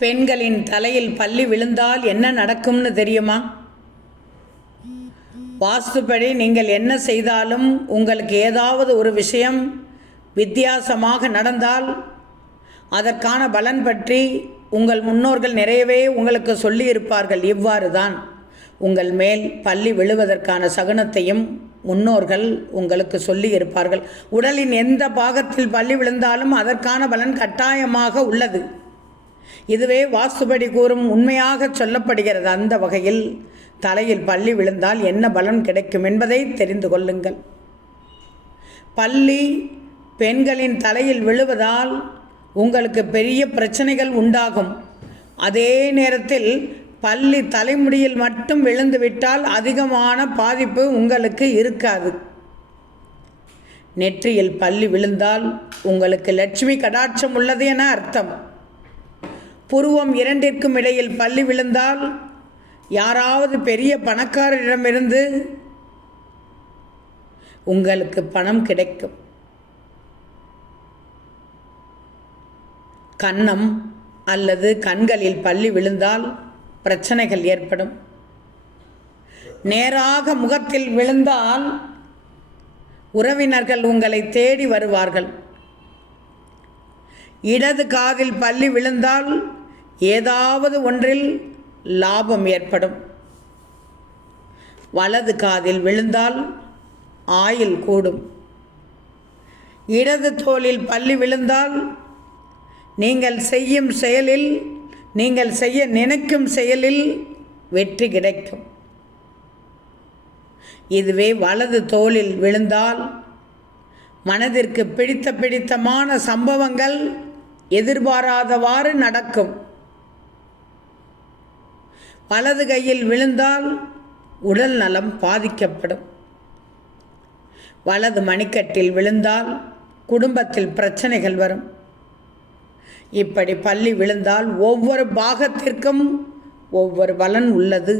பெண்களின் தலையில் பல்லி விழுந்தால் என்ன நடக்கும்னு தெரியுமா? வாஸ்துப்படி நீங்கள் என்ன செய்தாலும் உங்களுக்கு ஏதாவது ஒரு விஷயம் வித்தியாசமாக நடந்தால் அதற்கான பலன் பற்றி உங்கள் முன்னோர்கள் நிறையவே உங்களுக்கு சொல்லியிருப்பார்கள். இவ்வாறு தான் உங்கள் மேல் பல்லி விழுவதற்கான சகுனத்தையும் முன்னோர்கள் உங்களுக்கு சொல்லியிருப்பார்கள். உடலின் எந்த பாகத்தில் பல்லி விழுந்தாலும் அதற்கான பலன் கட்டாயமாக உள்ளது. இதுவே வாஸ்துபடி கூறும் உண்மையாக சொல்லப்படுகிறது. அந்த வகையில் தலையில் பல்லி விழுந்தால் என்ன பலன் கிடைக்கும் என்பதை தெரிந்து கொள்ளுங்கள். பல்லி பெண்களின் தலையில் விழுவதால் உங்களுக்கு பெரிய பிரச்சனைகள் உண்டாகும். அதே நேரத்தில் பல்லி தலைமுடியில் மட்டும் விழுந்துவிட்டால் அதிகமான பாதிப்பு உங்களுக்கு இருக்காது. நெற்றியில் பல்லி விழுந்தால் உங்களுக்கு லட்சுமி கடாட்சம் உள்ளது என அர்த்தம். புருவம் இரண்டிற்கும் இடையில் பல்லி விழுந்தால் யாராவது பெரிய பணக்காரரிடமிருந்து உங்களுக்கு பணம் கிடைக்கும். கன்னம் அல்லது கண்களில் பல்லி விழுந்தால் பிரச்சனைகள் ஏற்படும். நேராக முகத்தில் விழுந்தால் உறவினர்கள் உங்களை தேடி வருவார்கள். இடது காதில் பல்லி விழுந்தால் ஏதாவது ஒன்றில் லாபம் ஏற்படும். வலது காதில் விழுந்தால் ஆயுள் கூடும். இடது தோளில் பல்லி விழுந்தால் நீங்கள் செய்யும் செயலில், நீங்கள் செய்ய நினைக்கும் செயலில் வெற்றி கிடைக்கும். இதுவே வலது தோளில் விழுந்தால் மனதிற்கு பிடித்தமான சம்பவங்கள் எதிர்பாராதவாறு நடக்கும். வலது கையில் விழுந்தால் உடல் நலம் பாதிக்கப்படும். வலது மணிக்கட்டில் விழுந்தால் குடும்பத்தில் பிரச்சனைகள் வரும். இப்படி பல்லி விழுந்தால் ஒவ்வொரு பாகத்திற்கும் ஒவ்வொரு பலன் உள்ளது.